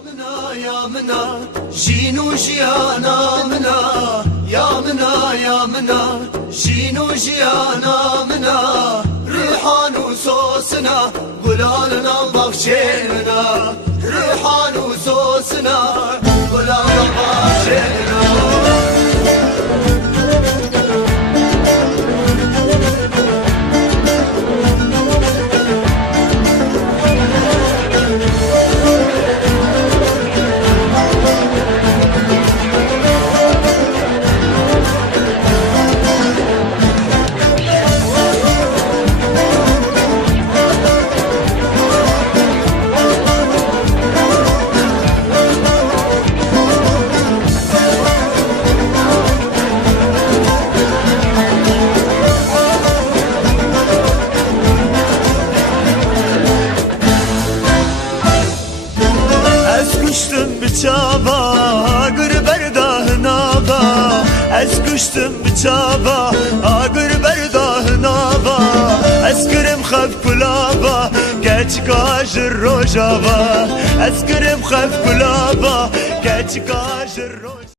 منا يا منا جينو جيانا منا يا منا يا منا جينو جيانا منا ريحان وسوسنا غلالنا بخشينا ريحان وسوسنا Kuştum bir çaba Gır berdahın ava Ez kuştum bir çaba Agır berdahın ava Ez kırım xef kulava Geç kajır rojava Ez kırım xef kulava Geç kajır rojava